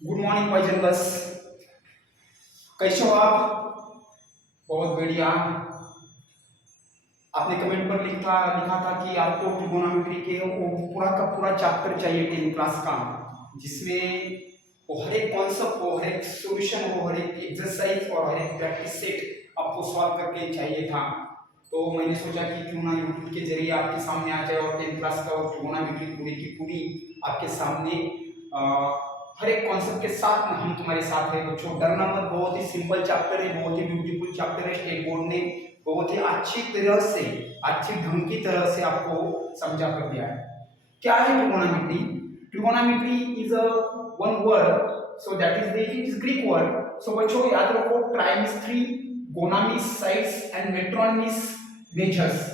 Good morning boys and girls. कैसे हो आप? बहुत बढ़िया। आपने कमेंट पर लिखा था कि आपको ट्रिगोनोमेट्री के वो पूरा का पूरा चैप्टर चाहिए 10th क्लास का, जिसमें वो हर एक कॉन्सेप्ट को, हर एक सॉल्यूशन को, हर एक एक्सरसाइज और हर एक प्रैक्टिस सेट आपको सॉल्व करके चाहिए था। तो मैंने सोचा कि क्यों ना यूट्यूब के जरिए आपके सामने आ जाए और 10th क्लास का और ट्रिगोनोमेट्री पूरी की पूरी आपके सामने हर एक कॉन्सेप्ट के साथ हम तुम्हारे साथ है बच्चों। डरना मत, बहुत ही सिंपल चैप्टर है, बहुत ही ब्यूटीफुल चैप्टर है। स्टेट बोर्ड ने बहुत ही अच्छी तरह से, अच्छी ढंग की तरह से आपको समझा कर दिया है। क्या है trigonometry? Trigonometry is a one word, so that is it is Greek word. So बच्चों याद रखो, tri means three, gona means sides and metron means measures.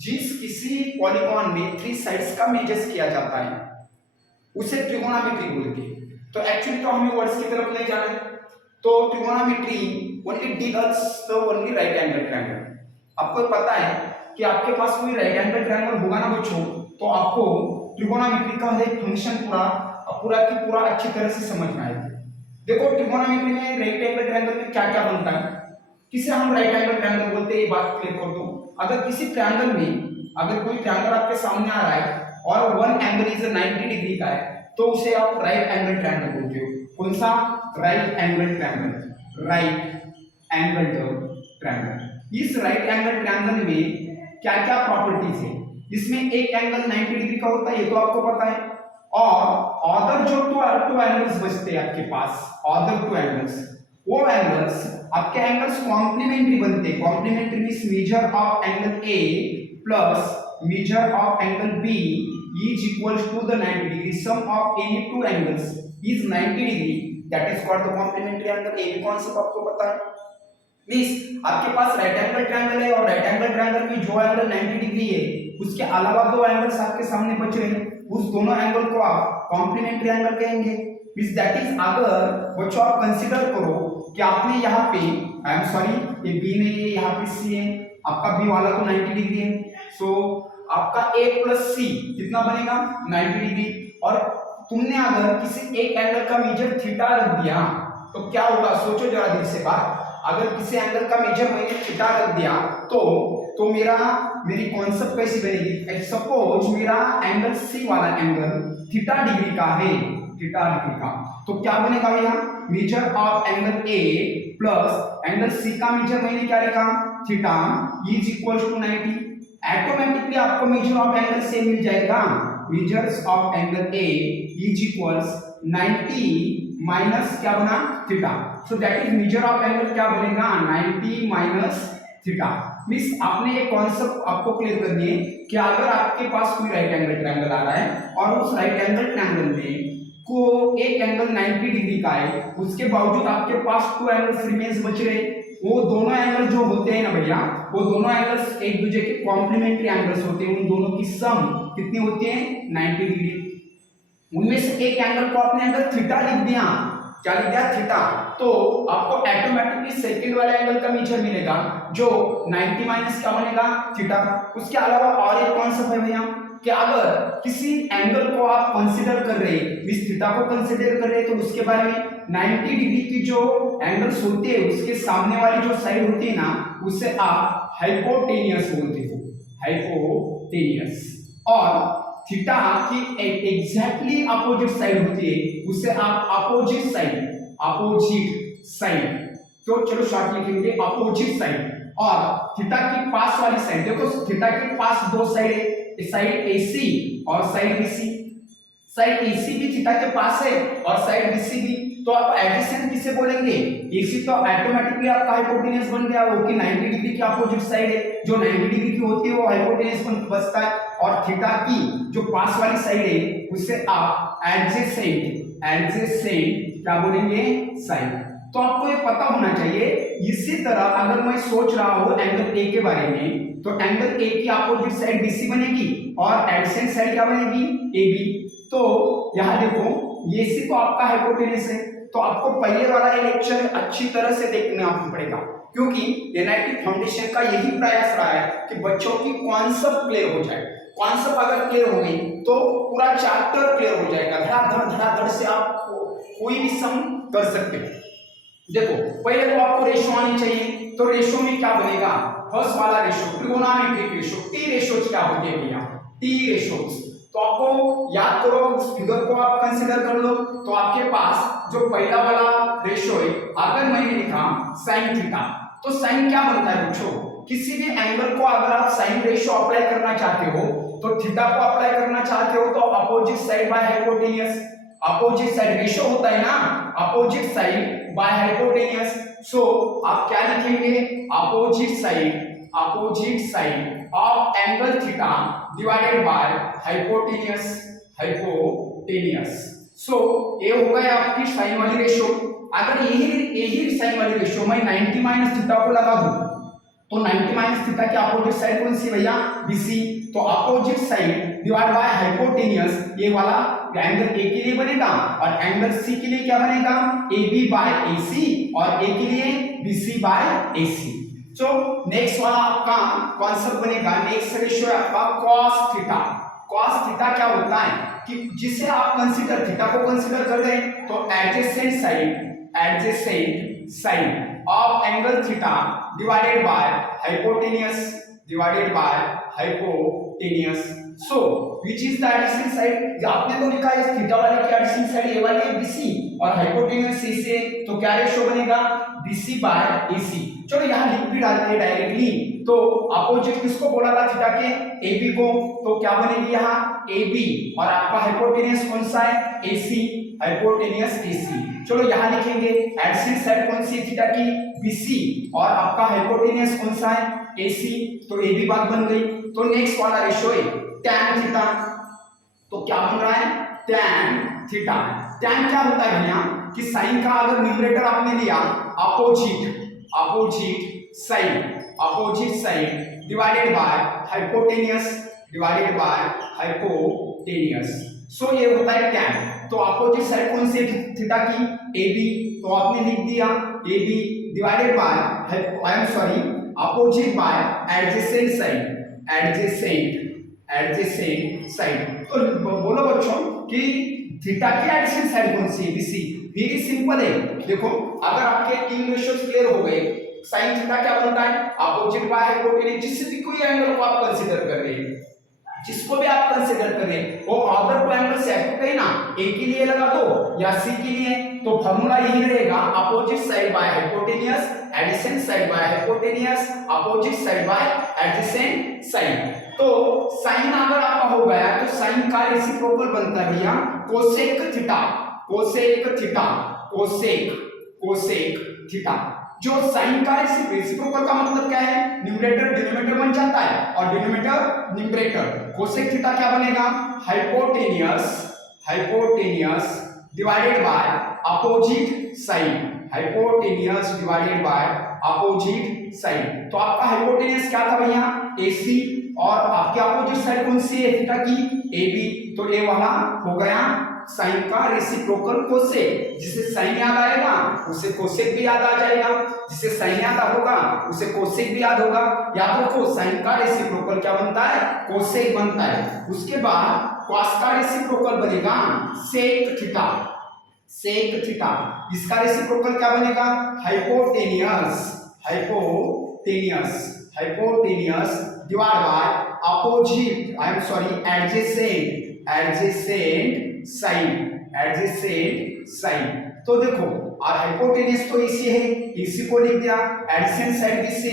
जिस किसी पॉलीगॉन में 3 साइड्स का मेजर्स किया जाता है उसे ट्रिगोनोमेट्री बोलते हैं। तो एक्चुअली तो हमें वर्ड्स की तरफ नहीं जाना है। तो trigonometry only deals the only right angle triangle. आपको पता है कि आपके पास कोई राइट एंगल ट्रायंगल होगा ना बच्चों, तो आपको ट्रिगोनोमेट्री का एक फंक्शन पूरा की पूरा अच्छी तरह से समझ में आएगा। देखो ट्रिगोनोमेट्री में राइट एंगल ट्रायंगल में क्या क्या बनता है, किसे हम राइट एंगल ट्रायंगल बोलते हैं, ये बात क्लियर कर दो। अगर किसी ट्रायंगल में, अगर कोई ट्रायंगल आपके सामने आ रहा है और वन एंगल इज 90 डिग्री का है, तो उसे आप राइट एंगल ट्रायंगल बोलते हो। कौन सा? Right angle triangle. Right angle triangle. इस राइट एंगल ट्रायंगल में क्या क्या प्रॉपर्टीज है? इसमें एक एंगल 90 डिग्री का होता है, ये तो आपको पता है। और अदर जो टू एंगल्स बचते हैं आपके पास, अदर टू एंगल्स, वो एंगल्स आपके एंगल्स कॉम्प्लीमेंट्री बनते हैं। Complementary means measure of angle A plus measure of angle B is equals to the 90 degree. Sum of any two angles is 90 degree. That is called the complementary angle. ये भी concept आपको पता है। Means आपके पास right angle triangle है और right angle triangle में जो एंगल 90 डिग्री है उसके अलावा दो एंगल्स आपके सामने बच रहे हैं, उस दोनों एंगल को आप कॉम्प्लीमेंट्री एंगल कहेंगे। मींस दैट इज, अगर बच्चों आप कंसीडर करो कि आपने यहाँ पे, आई एम सॉरी, ये बी नहीं है, यहाँ पे सी है, आपका बी वाला तो 90 डिग्री है। सो आपका a प्लस सी कितना बनेगा? 90 डिग्री। और तुमने अगर किसी एक एंगल का मेजर थीटा रख दिया तो क्या होगा? सोचो जरा दिल से बात। अगर किसी एंगल का मेजर मैंने थीटा रख दिया तो मेरी कॉन्सेप्ट कैसी बनेगी? सपोज मेरा एंगल सी वाला एंगल थीटा डिग्री का है, थीटा डिग्री का, तो क्या बनेगा भैया? Measure of angle A plus angle C का मेजर मैंने क्या लिखा? Theta is equal to 90। Automatically आपको मेजर ऑफ एंगल से मिल जाएगा। Measures of angle A is equals 90 minus क्या बना? Theta. So that is measure of angle क्या बनेगा? 90 माइनस थीटा। मींस आपने ये कॉन्सेप्ट आपको क्लियर करनी है कि अगर आपके पास कोई राइट एंगल ट्रायंगल आ रहा है और उस राइट एंगल ट्रायंगल में को एक एंगल 90 डिग्री का है, उसके बावजूद आपके पास टू एंगल्स रिमेन्स बच रहे, वो दोनों एंगल जो होते हैं ना भैया, वो दोनों एंगल्स एक दूसरे के कॉम्प्लीमेंट्री एंगल्स होते हैं। उन दोनों की सम कितनी होती है? 90 डिग्री। उनमें से एक एंगल को आपने अगर थीटा लिख दिया, क्या लिख दिया? थीटा, तो आपको ऑटोमेटिकली सेकंड वाले एंगल का मेजर मिलेगा जो 90 माइनस क्या बनेगा? थीटा। उसके अलावा और एक कॉन्सेप्ट है भैया कि अगर किसी एंगल को आप कंसीडर कर रहे हैं, इस थीटा को कंसीडर कर रहे हैं, तो उसके बारे में 90 डिग्री की जो एंगल्स होते हैं उसके सामने वाली जो साइड होती है ना, उसे आप हाइपोटेनियस बोलते हो, हाइपोटेनियस। और थीटा की एग्जैक्टली अपोजिट साइड होती है, उसे आप अपोजिट साइड, अपोजिट साइड, तो चलो शॉर्ट लिखेंगे अपोजिट साइड। और थीटा की पास वाली साइड, देखो थीटा के पास दो साइड है, साइड AC और साइड BC। साइड AC भी थीटा के पास है और साइड BC भी, तो आप एडजेसेंट किसे बोलेंगे? AC तो ऑटोमेटिकली आपका हाइपोटेनियस बन गया, वो कि 90 डिग्री की अपोजिट साइड है, जो 90 डिग्री की होती है वो हाइपोटेनियस बचता है। और थीटा की जो पास वाली साइड है उसे आप एडजेसेंट, एडजेसेंट क्या बोलेंगे? साइड। तो आपको ये पता होना चाहिए। इसी तरह अगर मैं सोच रहा हूं एंगल A के बारे में, तो एंगल A की अपोजिट साइड BC बनेगी और एडजेसेंट साइड क्या बनेगी? AB। तो यहां देखो ये सी तो आपका हाइपोटेनस है, तो आपको पहले वाला ये लेक्चर अच्छी तरह से देखना पड़ेगा, क्योंकि एनआईटी फाउंडेशन का यही प्रयास रहा है कि बच्चों की कॉन्सेप्ट क्लियर हो जाए। कॉन्सेप्ट अगर क्लियर हो गई तो पूरा चैप्टर क्लियर हो जाएगा, धड़ाधड़ धड़ाधड़ से आप कोई भी सम कर सकते हो। देखो पहले तो आपको रेशो आनी चाहिए, तो रेशो में क्या बनेगा, फर्स्ट वाला ratio trigonometric ratio, T ratios क्या होते हैं भैया, टी रेशोज। तो आपको याद करो, उस फिगर को आप कंसीडर कर लो। तो आपके पास जो पहला वाला रेशो है, अगर मैंने लिखा साइन थीटा, तो साइन क्या बनता है बच्चों, किसी भी एंगल को अगर आप साइन रेशो अप्लाई करना चाहते हो, तो थीटा को अप्लाई करना चाहते हो तो opposite side by hypotenuse, opposite side ratio होता है ना, opposite side by hypotenuse. So आप क्या लिखेंगे, opposite side of angle theta divided by hypotenuse, so ये हो गया आपकी साइन वाली रेशो। अगर यही साइन वाली रेशो मैं 90 माइनस थीटा को लगा दूं, तो 90 माइनस थीटा की अपोजिट साइड कौन सी भैया, BC। तो opposite side divide by hypotenuse, ये वाला एंगल A के लिए बनेगा, और एंगल C के लिए क्या बनेगा, AB बाय AC, और A के लिए BC बाय AC। तो नेक्स्ट वाला आपका कॉन्सेप्ट बनेगा, नेक्स्ट रेशियो है आपका cos थीटा। cos थीटा क्या होता है कि जिसे आप कंसीडर, थीटा को कंसीडर कर रहे हैं, तो adjacent side of angle theta divided by hypotenuse, so which is the adjacent side. आपने तो लिखा है थीटा वाले की एडजेसेंट साइड ए वाली है BC, और हाइपोटेनियस C से, तो क्या रेशियो बनेगा, BC बाय AC। चलो यहाँ लिख भी डालते हैं डायरेक्टली। तो अपोजिट किसको बोला था थीटा के, AB को, तो क्या बनेगी यहाँ AB, और आपका हाइपोटेनियस कौन सा है, AC, हाइपोटेनियस AC। चलो यहाँ लिखेंगे एडजेसेंट साइड कौन सी है थीटा की, BC, और आपका हाइपोटेनियस कौन सा है, AC, तो AB बात बन गई। तो नेक्स्ट वाला रेशियो है tan थीटा, तो क्या बन रहा है, tan थीटा। tan क्या होता है भैया कि साइन का अगर न्यूमरेटर आपने लिया opposite side divided by hypotenuse, so ये होता है tan। तो अपोजिट साइड कौन सी है थीटा की, AB, तो आपने लिख दिया AB divided by opposite by adjacent side. तो बोलो बच्चों कि थीटा की एडजेसेंट साइड कौन सी है, BC। वेरी सिंपल है, देखो अगर आपके तीन रेशियोज क्लियर हो गए, साइन थीटा क्या बनता है, अपोजिट बाय हाइपोटेनियस, जिससे भी कोई एंगल को आप कंसीडर कर रहे हैं, जिसको भी आप कंसीडर कर रहे हैं, वो ऑर्डर टू एंगल सेट है ना, A के लिए लगा दो या C के लिए, तो फॉर्मूला यही रहेगा, opposite side by hypotenuse, adjacent side by hypotenuse, opposite side bye adjacent side. तो साइन अगर आपका हो गया, तो साइन का रेसिप्रोकल बनता है भैया कोसेक थीटा। जो साइन का रेसिप्रोकल का मतलब क्या है, न्यूमरेटर डिनोमिनेटर बन जाता है, और डिनोमिनेटर न्यूमरेटर। कोसेक थीटा क्या बनेगा, hypotenuse divided by opposite side, तो आपका हाइपोटेनियस क्या था भैया, AC, और आपकी अपोजिट साइड कौन सी है थीटा की, AB। तो ये वाला हो गया साइन का रेसिप्रोकल कोसेक। जिसे साइन याद आएगा उसे कोसेक भी याद आ जाएगा, जिसे साइन याद होगा उसे कोसेक भी याद होगा। याद रखो साइन का रेसिप्रोकल क्या बनता है, कोसेक बनता है। उसके बाद कॉस का रेसिप्रोकल बनेगा सेक थीटा। इसका रेसिप्रोकल क्या बनेगा, hypotenuse divide by adjacent side. तो देखो और हाइपोटेनियस तो इसी है, इसी को लिख दिया, एडजेसेंट साइड किससे,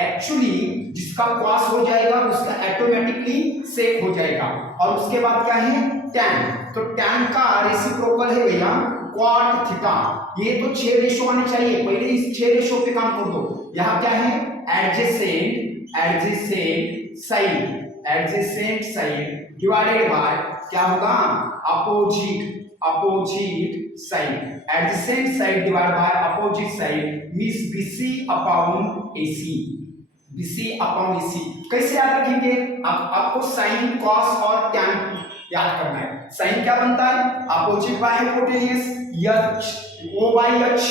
एक्चुअली जिसका कॉस हो जाएगा उसका ऑटोमेटिकली सेक हो जाएगा। और उसके बाद क्या है tan, तो tan का रेसिप्रोकल है भैया क्वाड थीटा। ये तो 6 रेशो आने चाहिए, पहले इस 6 रेशो पे काम कर दो। यहाँ क्या है एडजेसेंट साइड डिवाइडेड बाय क्या होगा opposite side. Adjacent side divide by opposite side means BC upon AC। कैसे याद रखेंगे, आपको साइन कॉस और tan याद करना है। साइन क्या बनता है, opposite by hypotenuse O by H।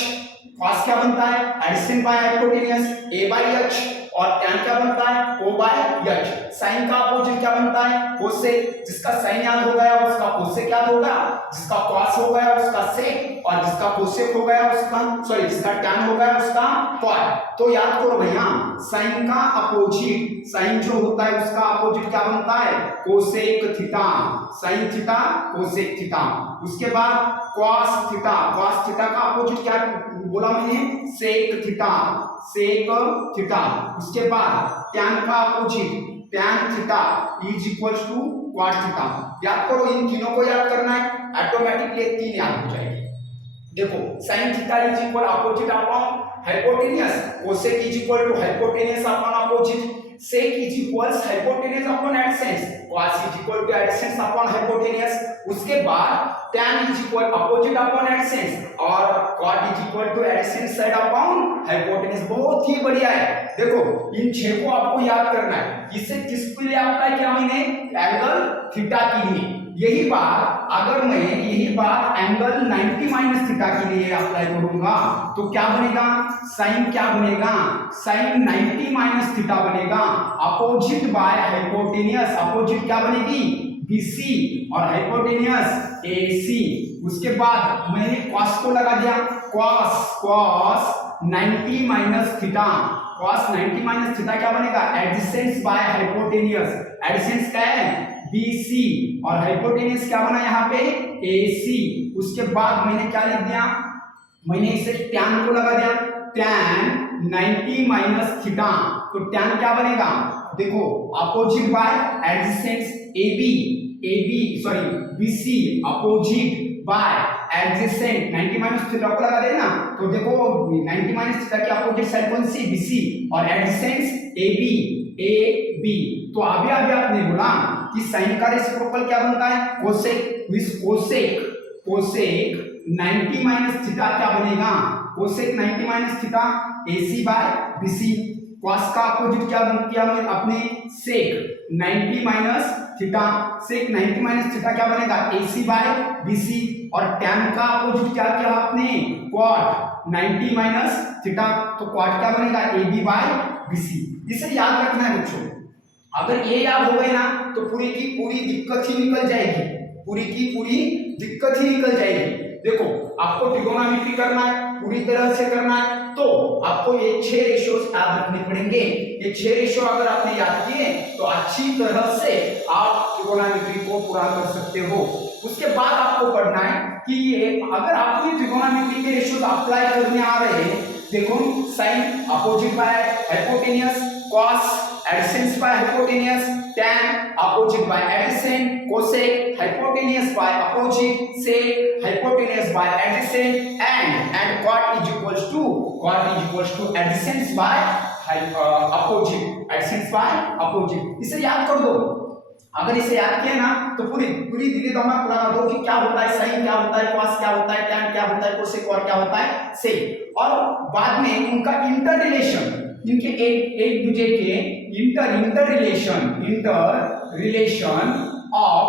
Cos क्या बनता है, adjacent by hypotenuse A by H। और tan क्या बनता है O बाय H। साइन का अपोजिट क्या बनता है कोसेक, जिसका साइन याद हो गया उसका कोसेक याद होगा, जिसका कॉस हो गया उसका सेक, और जिसका कोसेक हो गया उसका जिसका tan हो गया उसका कॉट। तो याद करो भैया साइन का अपोजिट, साइन जो होता है उसका अपोजिट क्या बनता है cosec theta, sine theta cosec theta. उसके बाद कॉस थीटा, कॉस थीटा का अपोजिट क्या बोला मैंने सेक थीटा, सेक थीटा। उसके बाद tan का opposite tan theta is equals to quad theta. याद करो इन तीनों को याद करना है, ऑटोमेटिकली तीन याद हो जाएगी। देखो sin theta is equal opposite upon hypotenuse, cosec is equal to hypotenuse upon opposite, sec is equals hypotenuse upon adjacent, cos is equal to adjacent upon hypotenuse। उसके बाद tan is equal opposite upon adjacent और cot is equal to adjacent side upon hypotenuse। बहुत ही बढ़िया है। देखो इन छह को आपको याद करना है, इसे किसके लिए अप्लाई किया मैंने एंगल थीटा के लिए। यही बात अगर मैं एंगल 90 माइनस थीटा के लिए अप्लाई करूंगा तो क्या बनेगा साइन क्या बनेगा साइन 90 माइनस थीटा बनेगा अपोजिट बाय हाइपोटेनियस, अपोजिट क्या बनेगी BC और हाइपोटेनियस AC। उसके बाद मैंने cos को लगा दिया, cos 90 minus theta, cos 90 minus theta क्या बनेगा एडजेसेंट बाय हाइपोटेनियस, एडजेसेंट क्या है BC और हाइपोटेनियस क्या बना यहाँ पे AC। उसके बाद मैंने क्या लिख दिया, मैंने इसे tan को लगा दिया, tan 90 माइनस थीटा, तो tan क्या बनेगा देखो opposite by adjacent BC opposite by adjacent 90 minus theta को लगा देना, तो देखो 90 माइनस थीटा की अपोजिट साइड कौन सी BC और एडजेसेंट AB। तो अभी आपने बोला कि साइन का रेसिप्रोकल क्या बनता है cosec, means cosec 90 minus theta क्या बनेगा cosec 90 minus theta AC by BC। cos का अपोजिट क्या किया मैं अपने sec 90 minus theta, sec 90 minus theta क्या बनेगा AC बाय BC। और tan का अपोजिट क्या किया आपने cot 90 माइनस थीटा, तो cot क्या बनेगा AB बाय BC। इसे याद रखना है बच्चों, अगर ये याद हो गए ना तो पूरी की पूरी दिक्कत ही निकल जाएगी, पूरी की पूरी दिक्कत ही निकल जाएगी। देखो आपको ट्रिगोनोमेट्री करना है पूरी तरह से करना है तो आपको ये 6 रेशियोज याद रखने पड़ेंगे। ये 6 रेशियो अगर आपने याद किए तो अच्छी तरह से आप ट्रिगोनोमेट्री को पूरा कर सकते हो। उसके बाद आपको पढ़ना है कि ये अगर आपको ट्रिगोनोमेट्री के रेशियोज अप्लाई करने आ रहे हैं, देखो sine opposite by hypotenuse, cos adjacent by hypotenuse, tan opposite by adjacent, cosec hypotenuse by opposite, sec hypotenuse by adjacent, and cot is equals to adjacent by opposite। इसे याद कर दो, अगर इसे याद किया ना तो पूरी दिल्ली तो हमारा लगा दो कि क्या होता है साइन क्या होता है cos क्या होता है tan क्या होता है cosec और क्या होता है sec, और बाद में उनका इंटर रिलेशन, इनके एक दूसरे के inter relation of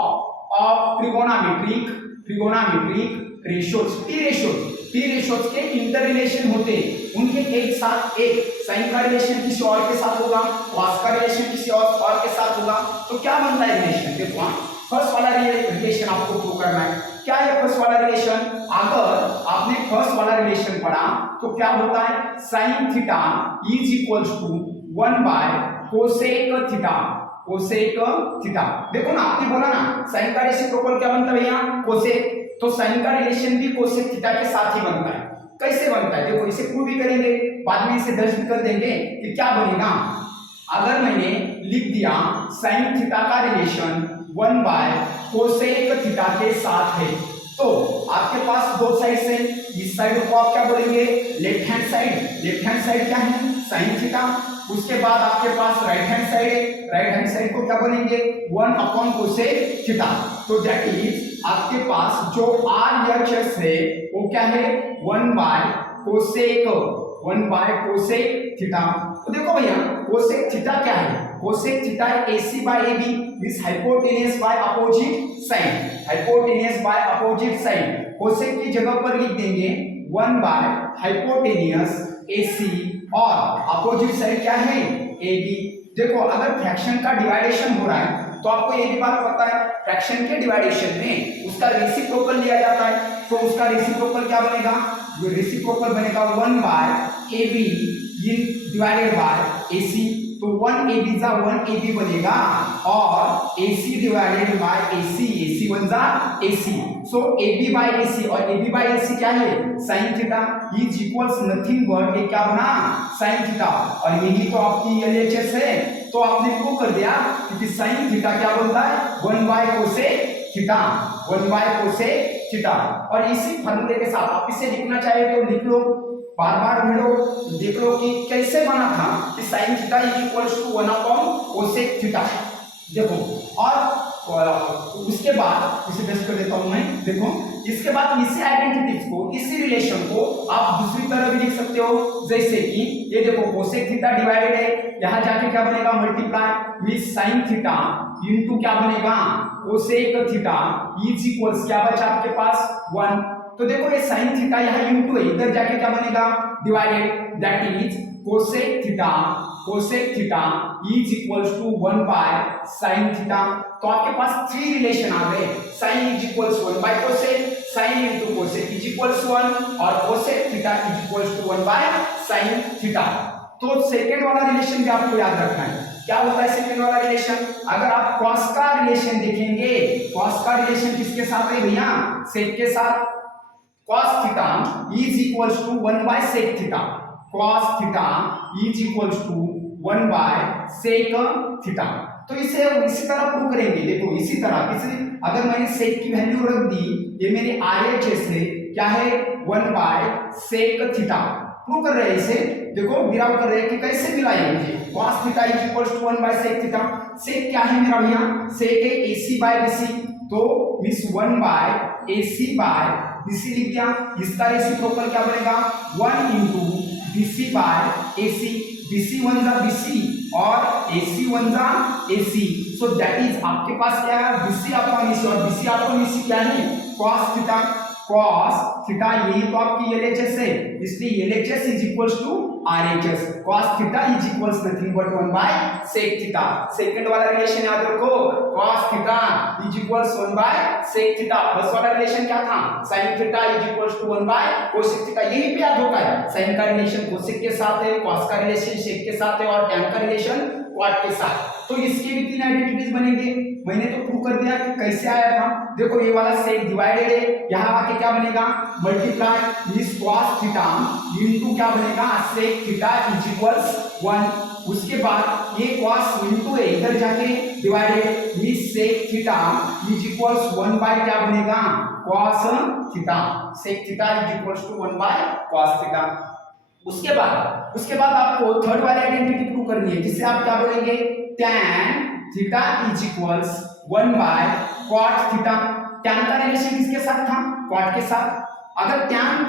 trigonometric ratios के इंटर रिलेशन होते हैं, उनके एक साथ एक साइन का रिलेशन किसी और के साथ होगा, cos का रिलेशन किसी और के साथ होगा, तो क्या बनता है रिलेशन। देखो फर्स्ट वाला रिलेशन आपको प्रूव करना है। क्या है फर्स्ट वाला रिलेशन, अगर आपने फर्स्ट वाला रिलेशन पढ़ा तो क्या होता है sine theta is equals to 1 by cosec theta. देखो ना आपने बोला ना साइन का रेसिप्रोकल क्या बनता है भैया कोसेक, तो साइन का रिलेशन भी कोसेक थीटा के साथ ही बनता है। कैसे बनता है देखो इसे प्रूव भी करेंगे, बाद में इसे दर्ज भी कर देंगे कि क्या बनेगा। अगर मैंने लिख दिया साइन थीटा का रिलेशन 1 बाय कोसेक थीटा के साथ है, तो आपके पास दो साइड से, इस साइड को आप क्या बोलेंगे लेफ्ट हैंड साइड क्या है साइन थीटा। उसके बाद आपके पास राइट हैंड साइड को क्या बोलेंगे 1 अपॉन कोसेक थीटा। तो दैट इज आपके पास जो RHS है वो क्या है 1 बाय कोसेक थीटा। तो देखो भैया कोसेक थीटा क्या है, cosec theta AC by AB means hypotenuse by opposite side. Cosec की जगह पर लिख देंगे 1 बाय हाइपोटेनियस AC और अपोजिट साइड क्या है ए बी। देखो अगर फ्रैक्शन का डिवाइडेशन हो रहा है तो आपको ये भी बात पता है, फ्रैक्शन के डिवाइडेशन में उसका रेसिप्रोकल लिया जाता है, तो उसका रेसिप्रोकल क्या बनेगा, जो रेसिप्रोकल बनेगा 1 by A B divided by A C. तो 1 ए बी जा 1 ए बी बनेगा और ए सी डिवाइडेड बाय ए सी 1 जा ए सी। सो ए बी बाय ए सी, और ए बी बाय ए सी क्या है, sine theta is equals nothing but ये क्या बना, साइन थीटा। और यही तो आपकी एलएचएस है, तो आपने प्रूव कर दिया कि साइन थीटा क्या बनता है, 1 by cosec theta, 1 by cosec theta. और इसी फॉर्मूले के साथ आप इसे लिखना चाहे तो लिख लो, बार बार वीडियो देख लो कि कैसे बना था कि sine theta is equals to 1 upon cosec theta. देखो और उसके बाद इसे बेस कर देता हूं मैं। देखो इसके बाद इसी आइडेंटिटीज को, इसी रिलेशन को आप दूसरी तरह भी लिख सकते हो, जैसे कि ये देखो कोसेक थीटा डिवाइडेड है, यहां जाके क्या बनेगा, multiply with sine theta into क्या बनेगा, कोसेक थीटा इज इक्वल्स क्या बचा आपके पास 1। तो देखो ये साइन थीटा यहाँ इनटू है, इधर जाके क्या बनेगा, divided, that is cosec theta is equals to 1 by sine theta. तो आपके पास 3 रिलेशन आ गए, sine is equals 1 by cosec, sine into cosec is equals 1 और cosec theta is equals to 1 by sine theta. तो सेकंड वाला relation भी आपको याद रखना है। क्या होता है सेकंड वाला रिलेशन, अगर आप कॉस का रिलेशन देखेंगे, कॉस का रिलेशन किसके साथ है भैया, सेक के साथ। cos theta is equals to 1 by sec theta, cos theta is equals to 1 by sec theta. तो इसे इसी तरह प्रूव करेंगे। देखो इसी तरह अगर मैंने सेक की वैल्यू रख दी, ये मेरी आरएचएस है, क्या है 1 बाय सेक थीटा। प्रूव कर रहे हैं इसे, देखो डिराइव कर रहे हैं कि कैसे मिलाएंगे मुझे, cos theta is equals to 1 by sec theta. Sec क्या है मेरा भैया, सेक है AC बाय BC, तो means 1 by AC by BC लिख दिया। इसका रेसिप्रोकल क्या बनेगा, 1 into BC by AC, BC 1 जा BC और AC 1 जा AC। सो दैट इज आपके पास क्या है, BC अपॉन AC, और BC अपॉन AC क्या है, cos थीटा। cos थीटा यही तो आपकी LHS है, इसलिए LHS is equals to RHS। cos theta is equals nothing but 1 by sec theta. Second वाला रिलेशन याद रखो, cos theta is equals 1 by sec theta. First वाला रिलेशन क्या था, sin theta is equals to 1 by cosec theta. यही पे याद होता है, sin का रिलेशन cosec के साथ है, cos का रिलेशन sec के साथ है और tan का रिलेशन cot के साथ। तो इसके भी 3 आइडेंटिटीज बनेंगे। मैंने तो प्रूव कर दिया कि कैसे आया था। देखो ये वाला सेक डिवाइडेड है, यहाँ आके क्या बनेगा, मल्टीप्लाई इस cos थीटा इनटू क्या बनेगा, sec थीटा इज इक्वल्स 1। उसके बाद ये cos इनटू है, इधर जाके डिवाइडेड इस sec theta is equals 1 by क्या बनेगा, cos theta. sec theta is equals to 1 by cos theta. उसके बाद आपको थर्ड वाली आइडेंटिटी प्रूव करनी है, जिससे आप क्या बोलेंगे, tan theta is equals 1 by cot theta. tan का रिलेशन किसके साथ था, cot के साथ। अगर tan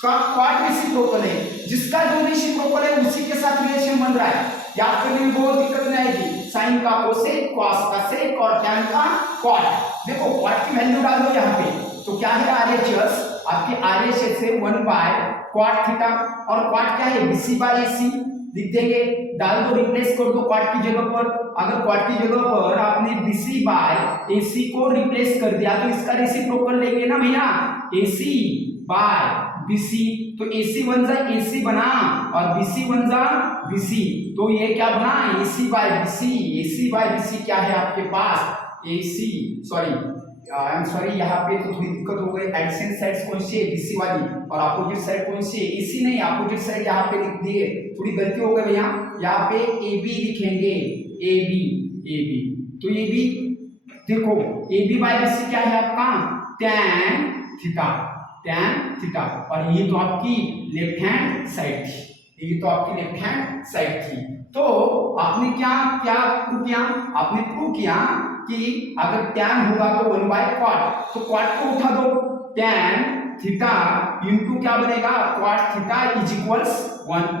का cot रेसिप्रोकल है, जिसका जो रेसिप्रोकल है उसी के साथ रिलेशन बन रहा है, याद करने में बहुत दिक्कत नहीं आएगी। sin का कोसेक, cos का sec और tan का cot। देखो cot की वैल्यू डाल दो यहाँ पे, तो क्या है RHS, आपकी RHS है 1 बाय cot थीटा, और cot क्या है, BC बाय AC लिख देंगे, डाल दो, रिप्लेस कर दो cot की जगह पर। अगर cot की जगह पर आपने BC बाय AC को रिप्लेस कर दिया तो इसका रेसिप्रोकल लेंगे ना भैया, AC बाय BC। तो AC 1 जा AC बना और BC 1 जा BC, तो ये क्या बना, AC by BC। AC by BC क्या है आपके पास, AC आई एम सॉरी, यहाँ पे तो थोड़ी दिक्कत हो गई। एडजेसेंट साइड कौन सी है, BC वाली, और अपोजिट साइड कौन सी है, AC नहीं, अपोजिट साइड यहाँ पे लिख दिए, थोड़ी गलती हो गई भैया। यहाँ पे AB लिखेंगे, AB। तो AB देखो, AB बाय BC क्या है आपका, tan थीटा, और ये तो आपकी लेफ्ट हैंड साइड थी, ये तो आपकी लेफ्ट हैंड साइड थी। तो आपने क्या प्रूव किया कि अगर tan होगा तो 1 बाय cot, तो cot को उठा दो, tan थीटा इनटू क्या बनेगा, cot theta is equals 1।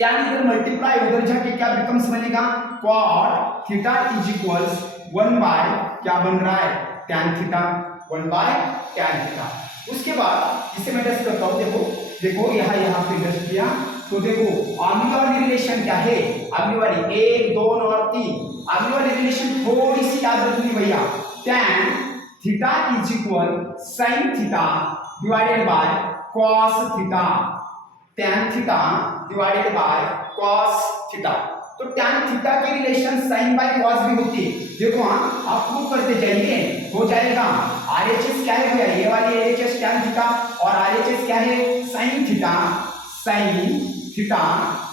tan इधर मल्टीप्लाई, उधर जाके क्या बिकम्स बनेगा, cot theta is equals 1 by क्या बन रहा है, tan theta, 1 by tan theta. उसके बाद इसे मैं टेस्ट करता हूं, देखो यहाँ पे टेस्ट किया, तो देखो अगली वाली रिलेशन क्या है, अगली वाली 1 2 और 3, अगली वाली रिलेशन थोड़ी सी याद रखनी भैया, tan theta is equal sin theta divided by cos theta, tan theta divided by cos theta. तो tan थीटा की रिलेशन sin बाय cos भी होती है। देखो हाँ, आप प्रूव करते जाइए, हो जाएगा। RHS क्या है भैया, ये वाली RHS tan थीटा और RHS क्या है sin theta, sin theta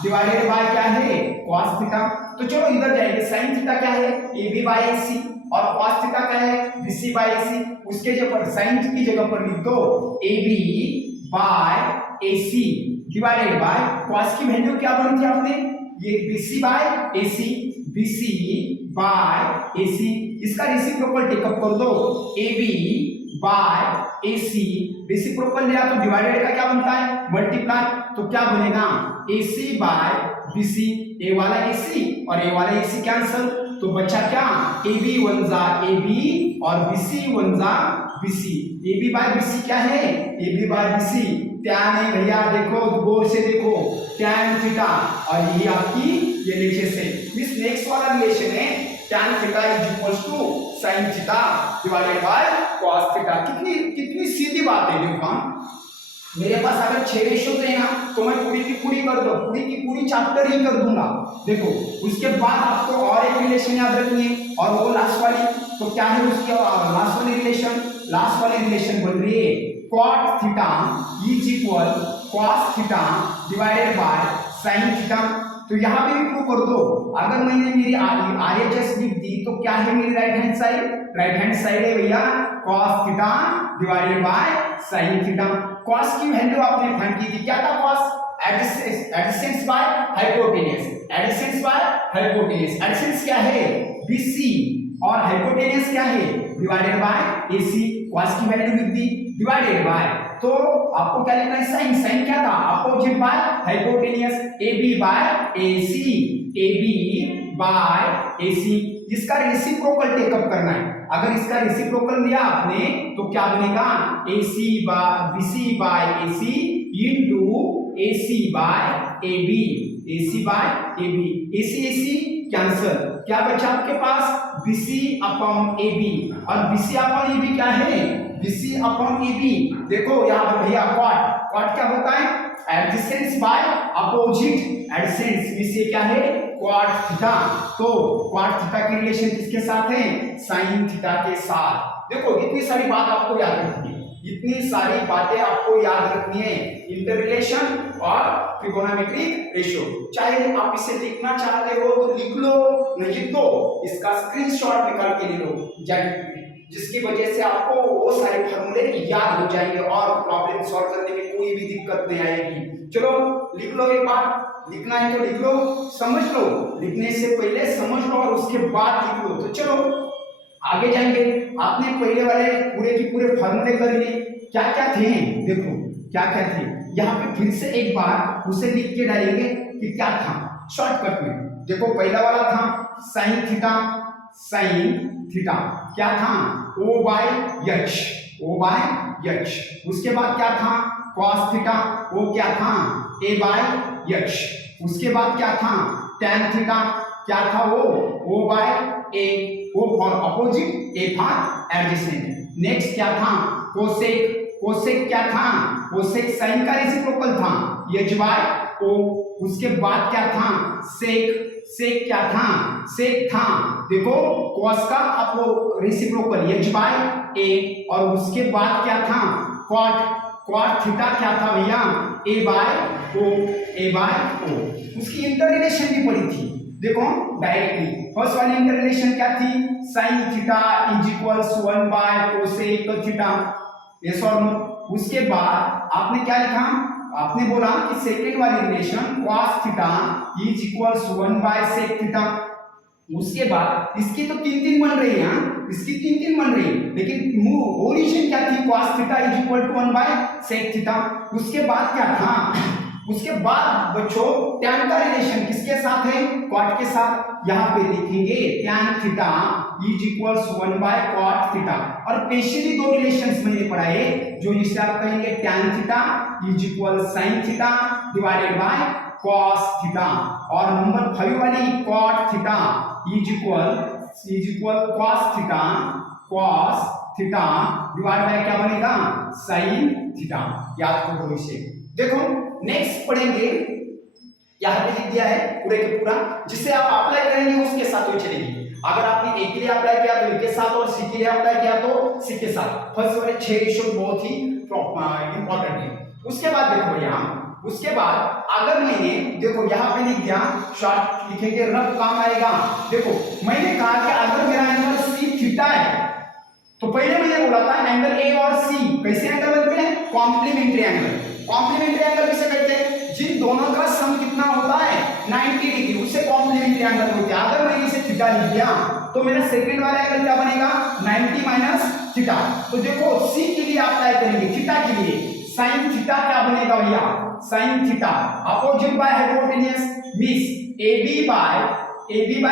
divided bye क्या है cos थीटा। तो चलो इधर जाएंगे, sin थीटा क्या है AB बाय AC और cos थीटा क्या है BC बाय AC। उसके जगह sin की जगह पर लिख दो AB by AC divided by cos की वैल्यू क्या बनी थी आपने, ये BC by AC, BC by AC, इसका रेसिप्रोकल टेकअप कर दो, AB बाय AC, रेसिप्रोकल लिया तो डिवाइडेड का क्या बनता है मल्टीप्लाई, तो क्या बनेगा AC बाय BC, ए वाला AC और ए वाला AC कैंसिल, तो बचा क्या AB वन जा AB और BC वन जा BC, AB बाय BC क्या है AB बाय BC, tan है भैया, देखो गौर से देखो tan थीटा और ये आपकी ये नीचे से इस नेक्स्ट वाला रिलेशन है tan theta is equals to sin theta divided by cos theta. कितनी कितनी सीधी बात है। देखो मेरे पास अगर 6 रेशियोज है ना तो मैं पूरी की पूरी कर दो, पूरी की पूरी चैप्टर ही कर दूंगा। देखो उसके बाद आपको और एक रिलेशन याद रखनी है और वो लास्ट वाली, तो क्या है उसके लास्ट वाली रिलेशन, लास्ट वाली रिलेशन बन रही है cot theta is equal cos theta divided by sin theta. तो यहाँ पे भी प्रूव कर दो, अगर मैंने मेरी RHS लिख दी तो क्या है मेरी right hand side, right hand side है भैया cos theta divided by sin theta. cos की वैल्यू आपने फाइंड की थी, क्या था cos, adjacent by hypotenuse, adjacent by hypotenuse, adjacent क्या है BC और हाइपोटेन्यूज क्या है डिवाइडेड बाय AC, cos की वैल्यू लिख दी डिवाइडेड बाय, तो आपको क्या लिखना है sin, sin क्या था opposite by hypotenuse, AB by AC, AB by AC, इसका रेसिप्रोकल टेकअप करना है। अगर इसका रेसिप्रोकल लिया आपने तो क्या बनेगा AC by BC by AC into AC by AB, AC by AB, AC AC cancel, क्या बचा आपके पास BC अपॉन AB और BC अपॉन AB क्या है BC अपॉन AB। देखो यहाँ पे भैया cot क्या होता है एडजेसेंस बाय अपोजिट, एडजेसेंस में क्या है cot थीटा, तो cot थीटा की रिलेशन किसके साथ है sin थीटा के साथ। देखो इतनी सारी बात आपको याद रखनी है, इतनी सारी बातें आपको याद रखनी है, इंटर रिलेशन और ट्रिगोनोमेट्रिक रेशियो। चाहे आप इसे लिखना चाहते हो तो लिख लो, नहीं तो इसका स्क्रीनशॉट निकाल के ले लो, जिसकी वजह से आपको वो सारे फॉर्मूले याद हो जाएंगे और प्रॉब्लम सॉल्व करने में कोई भी दिक्कत नहीं आएगी। चलो लिख लो, एक बार लिखना है तो लिख लो, समझ लो, लिखने से पहले समझ लो और उसके बाद लिख लो। तो चलो आगे जाएंगे, आपने पहले वाले पूरे की पूरे फॉर्मूले कर लिए, क्या क्या थे देखो क्या क्या थे, यहाँ पे फिर से एक बार उसे लिख के डालेंगे कि क्या था शॉर्टकट में। देखो पहला वाला था sin थीटा, sin थीटा क्या था O by H, O by H, उसके बाद क्या था cos थीटा, वो क्या था A बाय H, उसके बाद क्या था tan थीटा, क्या था वो O by A, O for opposite A for adjacent. Next क्या था कोसेक, कोसेक क्या था कोसेक साइन का रेसिप्रोकल था H बाय O, उसके बाद क्या था सेक, सेक क्या था सेक था देखो cos का आपको रेसिप्रोकल H बाय A, और उसके बाद क्या था cot, cot थीटा क्या था भैया A by O, A by O। उसकी इंटर रिलेशन भी पड़ी थी, देखो डायरेक्टली फर्स्ट वाली इंटर रिलेशन क्या थी sin theta is equals 1 by cosec theta, yes और नो। उसके बाद आपने क्या लिखा, आपने बोला कि सेकेंड वाली relation cos theta is equals 1 by sec theta. उसके बाद इसकी तो तीन बन रही है, इसकी तीन बन रही है, लेकिन ओरिजिन क्या थी cos theta is equal to 1 by sec theta. उसके बाद क्या था, उसके बाद बच्चों tan का रिलेशन किसके साथ है cot के साथ, यहाँ पे लिखेंगे tan theta is equals 1 by cot theta. और स्पेशली दो रिलेशंस मैंने पढ़ाए जो जिसे आप कहेंगे tan theta is equal sin theta divided by cos theta, और नंबर 5 वाली cot theta is equal cos theta divide by क्या बनेगा, साइन थीटा। याद करो इसे। देखो नेक्स्ट पढ़ेंगे, यहाँ पे लिख दिया है पूरे के पूरा, जिससे आप अप्लाई करेंगे उसके साथ वो चलेगी। अगर आपने ए के लिए अप्लाई किया तो ए के साथ, और सी के लिए अप्लाई किया तो सी के साथ। फर्स्ट वाले 6 रेशियो बहुत ही इंपॉर्टेंट है। उसके बाद देखो यहाँ, उसके बाद अगर मैंने देखो यहाँ पे लिख दिया, शॉर्ट लिखेंगे रफ काम आएगा। देखो मैंने कहा कि अगर मेरा एंगल सी थीटा है, तो पहले मैंने बोला था एंगल ए और सी कैसे एंगल बनते हैं, कॉम्प्लीमेंट्री एंगल। कॉम्प्लीमेंट्री एंगल किसे कहते हैं, जिन दोनों का सम कितना होता है 90 डिग्री, उसे कॉम्प्लीमेंट्री एंगल बोलते हैं। अगर मैंने इसे थीटा लिख दिया तो मेरा सेकंड वाला एंगल क्या बनेगा, 90 माइनस थीटा। तो देखो सी के लिए अप्लाई करेंगे, थीटा के लिए साइन थीटा क्या बनेगा भैया, sine theta opposite by hypotenuse means AB by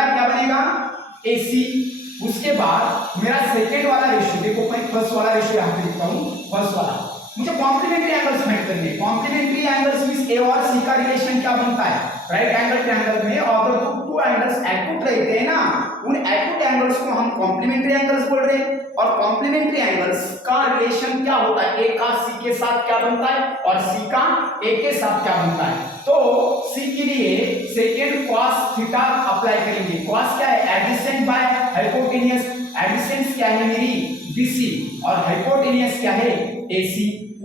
क्या बनेगा, AC। उसके बाद मेरा सेकंड वाला रेशियो, देखो मैं फर्स्ट वाला रेशियो यहां पे लिखता हूं, फर्स्ट वाला मुझे कॉम्प्लीमेंट्री एंगल्स फाइंड करने हैं। कॉम्प्लीमेंट्री एंगल्स मींस ए और सी का रिलेशन क्या बनता है, राइट एंगल ट्रायंगल में अगर टू एंगल्स एक्यूट रहते हैं ना, उन एक्यूट एंगल्स को हम कॉम्प्लीमेंट्री एंगल्स बोल रहे हैं। और कॉम्प्लीमेंट्री एंगल्स का रिलेशन क्या होता है, ए का सी के साथ क्या बनता है, और सी का ए के साथ क्या बनता है। तो सी के लिए सेकंड cos थीटा अप्लाई करेंगे। cos क्या है, एडजेसेंट बाय हाइपोटेन्यूज, एडजेसेंट क्या है मेरी BC, और हाइपोटेन्यूज क्या है AC।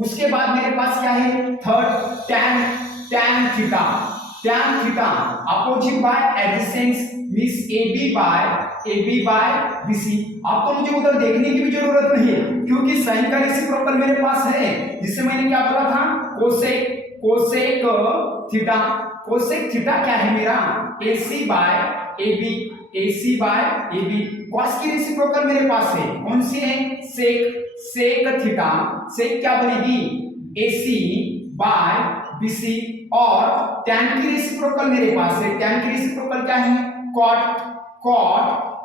उसके बाद मेरे पास क्या है, third tan theta opposite by adjacent means AB by BC। आपको मुझे उधर देखने की भी जरूरत नहीं है, क्योंकि साइन का रेसिप्रोकल मेरे पास है, जिससे मैंने क्या बोला था, कोसेक थीटा क्या है मेरा, AC बाय AB। कॉस की रेसिप्रोकल मेरे पास है, कौन सी है, सेक थीटा, सेक क्या बनेगी, AC बाय BC। और tan की रेसिप्रोकल मेरे पास है, tan की रेसिप्रोकल क्या है, कॉट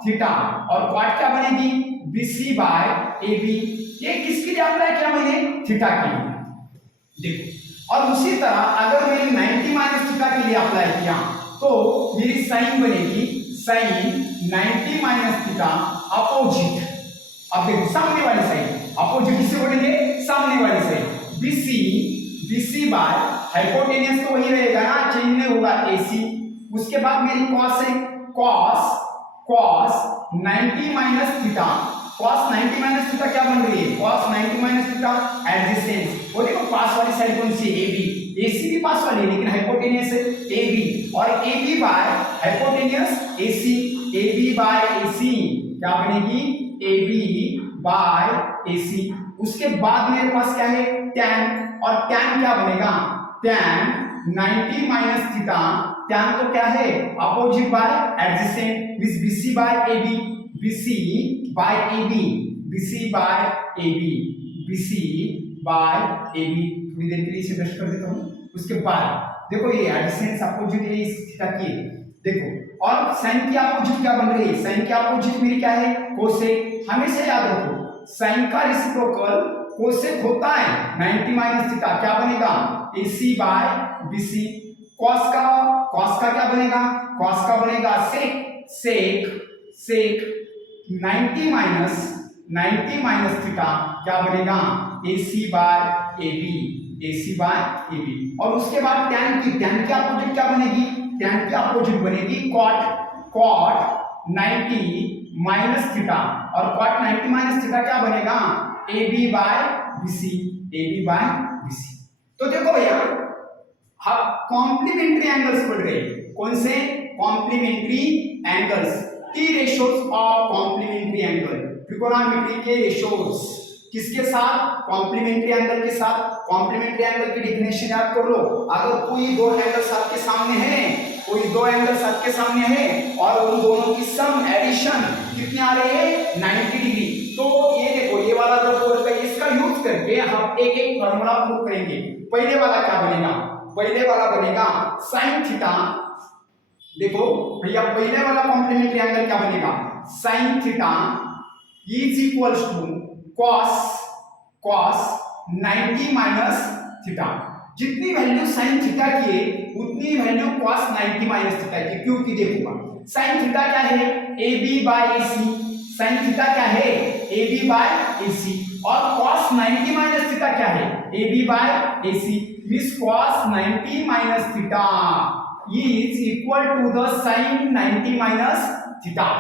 थीटा, और कॉट क्या बनेगी, BC बाय AB। ये किसके लिए अप्लाई किया मैंने, थीटा के लिए। देखो और उसी तरह अगर मैंने 90 माइनस थीटा के लिए अप्लाई किया तो मेरी साइन बनेगी, साइन 90 माइनस थीटा अपोजिट, अब देखो सामने वाली साइन, अपोजिट किससे बोलेंगे, सामने वाली साइन, BC बाय हाइपोटेन्यूज तो वही रहेगा ना, चेंज नहीं होगा, AC। उसके बाद मेरी कॉस है, cos 90 minus theta, cos 90 minus theta क्या बन रही है, cos 90 माइनस थीटा एडजेसेंट। वो देखो पास वाली साइड कौन सी है, AB, AC भी पास वाली है लेकिन हाइपोटेन्यूज है AB, और AB by hypotenuse AB by AC क्या बनेगी, AB बाय AC। उसके बाद मेरे पास क्या है, tan, और tan क्या बनेगा, tan 90 माइनस थीटा, tan तो क्या है, opposite by adjacent means BC by AB, BC by AB। थोड़ी देर के लिए इसे ब्रश कर देता हूं। उसके बाद देखो ये एडजेसेंट अपोजिट है इस थीटा की, देखो और साइन की अपोजिट क्या बन रही है, साइन की अपोजिट मेरी क्या है, कोसेक। हमेशा याद रखो साइन का रेसिप्रोकल कोसेक होता है, 90 माइनस थीटा क्या बनेगा, AC बाय BC। कॉस का क्या बनेगा, कॉस का बनेगा सेक 90 माइनस थीटा क्या बनेगा, AC बाय AB। और उसके बाद tan की अपोजिट क्या बनेगी, tan की अपोजिट बनेगी कॉट 90 माइनस थीटा, और कॉट 90 माइनस थीटा क्या बनेगा, AB बाय BC। तो देखो भैया हम कॉम्प्लीमेंट्री एंगल्स पढ़ रहे हैं, कौन से, complementary angles, T ratios of complementary angle, trigonometry के रेशियोज किसके साथ, कॉम्प्लीमेंट्री एंगल के साथ। कॉम्प्लीमेंट्री एंगल की डेफिनेशन याद कर लो, अगर कोई दो एंगल्स आपके सामने हैं और उन दोनों की सम एडिशन कितने आ रहे हैं, 90 डिग्री, तो ये देखो ये वाला रफ वर्क है, इसका यूज करके हम एक फार्मूला प्रूव करेंगे। पहले वाला क्या बनेगा, पहले वाला बनेगा साइन थीटा। देखो भैया पहले वाला कॉम्प्लीमेंट्री एंगल क्या बनेगा, sine theta is equals to cos 90 minus theta. जितनी वैल्यू साइन थीटा की है उतनी वैल्यू cos 90 माइनस थीटा की, क्योंकि देखो साइन थीटा क्या है AB by AC, sine theta क्या है AB बाय AC, और cos 90 माइनस थीटा क्या है AB by AC, means cos 90 minus theta is equal to the sin 90 minus theta.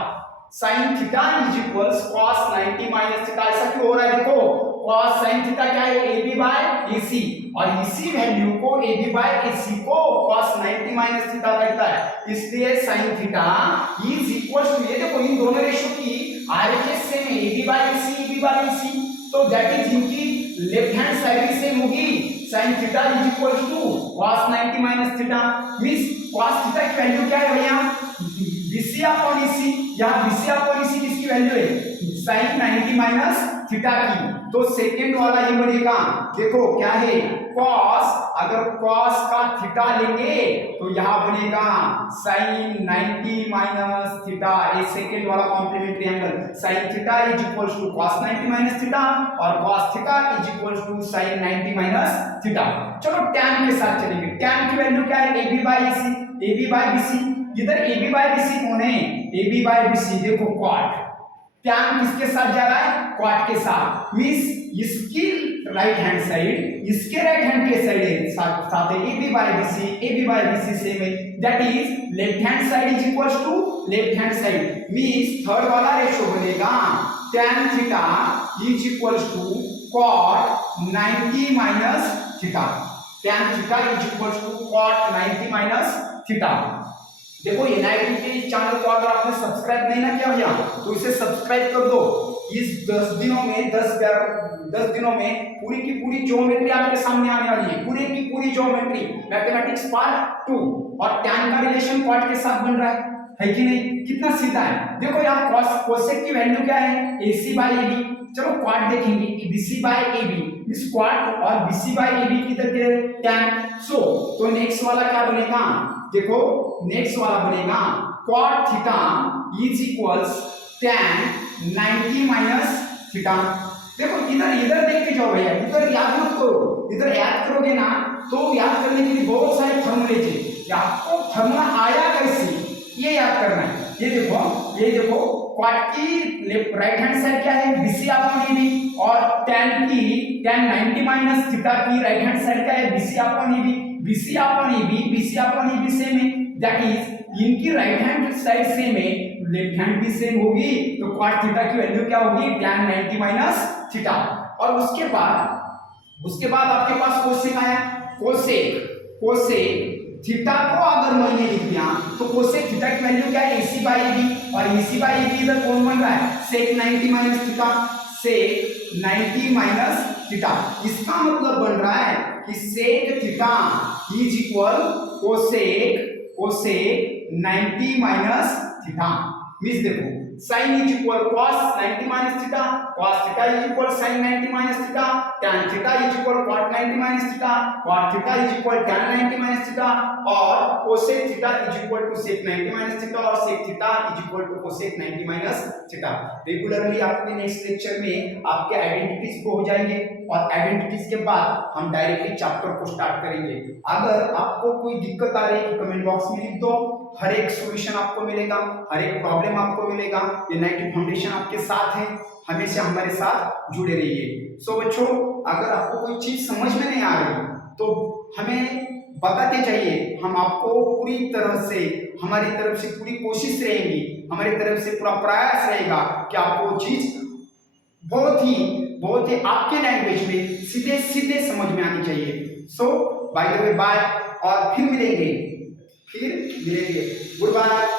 sin theta is equals cos 90 minus theta. ऐसा क्यों हो रहा है देखो, cos sin थीटा क्या है AB बाय AC, और इसी वैल्यू को AB बाय AC को cos 90 माइनस थीटा रहता है, इसलिए sin theta is equals to, ये देखो इन दोनों रेशियो की RHS सेम है AB बाय AC, तो दैट इज इनकी लेफ्ट हैंड साइड भी सेम होगी, sin theta is equals to cos 90 minus theta, means cos theta की वैल्यू क्या है भैया BC अपॉन AC, यहाँ BC अपॉन AC किसकी वैल्यू है sin 90 माइनस थीटा की, तो सेकंड वाला ये बनेगा, देखो क्या है cos, अगर cos का थीटा लेंगे तो यहाँ बनेगा sin 90 माइनस थीटा, ये सेकंड वाला complementary angle, sin theta is equals to cos 90 minus theta और cos theta is equals to sin 90 minus theta. चलो tan के साथ चलेंगे, tan की वैल्यू क्या है AB by AC, AB by BC, इधर AB बाय BC कौन है AB बाय BC, देखो cot, tan किसके साथ जा रहा है cot के साथ, मींस इसकी राइट हैंड साइड इसके राइट हैंड के साइड साथ है AB बाय BC सेम है, that is left hand side is equals to left hand side, means third वाला रेशियो बनेगा tan theta is equals to cot 90 minus theta, tan theta is equals to cot 90 minus theta. देखो NIT के इस channel को अगर आपने subscribe नहीं ना किया भैया तो इसे सब्सक्राइब कर दो, इस 10 दिनों में पूरी की पूरी ज्योमेट्री आपके सामने आने वाली है, पूरी की पूरी ज्योमेट्री मैथमेटिक्स पार्ट 2, और tan का रिलेशन cot के साथ बन रहा है कि नहीं, कितना सीधा है। देखो यहाँ cos कोसेक की वैल्यू क्या है AC बाय AB, चलो cot देखेंगे BC बाय AB, इस cot और BC बाय AB किधर के tan, तो नेक्स्ट वाला क्या बनेगा, देखो नेक्स्ट वाला बनेगा cot theta is equals tan 90 minus theta. देखो इधर देख के जाओ भैया, इधर याद मत करो, इधर याद करोगे ना तो याद करने के लिए बहुत सारे फॉर्मूले थे, आपको फॉर्मूला आया कैसे ये याद करना है। ये देखो cot की लेफ्ट राइट हैंड साइड क्या है BC अपॉन AB, और tan 90 माइनस थीटा की राइट हैंड साइड क्या है BC upon AB, BC upon AB same है, दैट इज इनकी राइट हैंड साइड सेम है, लेफ्ट हैंड भी सेम होगी, तो cot थीटा की वैल्यू क्या होगी tan 90 माइनस थीटा। और उसके बाद आपके पास कोसेक आया, कोसेक थीटा को अगर मैंने लिख दिया तो कोसेक थीटा की वैल्यू क्या है AC बाय AB, और AC बाय AB इधर कौन बन रहा है sec 90 minus theta, sec 90 minus theta, इसका मतलब बन रहा है कि sec theta is equal cosec 90 minus theta, means देखो sin is equal cos 90 minus theta, cos theta is equal sin 90 minus theta, tan theta is equal cot 90 minus theta, cot theta is equal tan 90 minus theta, और cosec theta is equal to sec 90 minus theta, और sec theta is equal to cosec 90 minus theta. Regularly आपके next lecture में आपके identities को हो जाएंगे, और identities के बाद हम डायरेक्टली चैप्टर को स्टार्ट करेंगे। अगर आपको कोई दिक्कत आ रही है कमेंट बॉक्स में लिख दो, हर एक सॉल्यूशन आपको मिलेगा, हर एक प्रॉब्लम आपको मिलेगा। NIT फाउंडेशन आपके साथ है, हमेशा हमारे साथ जुड़े रहिए। सो बच्चों, अगर आपको कोई चीज समझ में नहीं आ रही तो हमें बताते चाहिए, हम आपको पूरी तरह से, हमारी तरफ से पूरी कोशिश रहेगी, हमारी तरफ से पूरा प्रयास रहेगा कि आपको चीज बहुत ही आपके लैंग्वेज में सीधे समझ में आनी चाहिए। सो बाय द वे बाय, और फिर मिलेंगे, गुड बाय।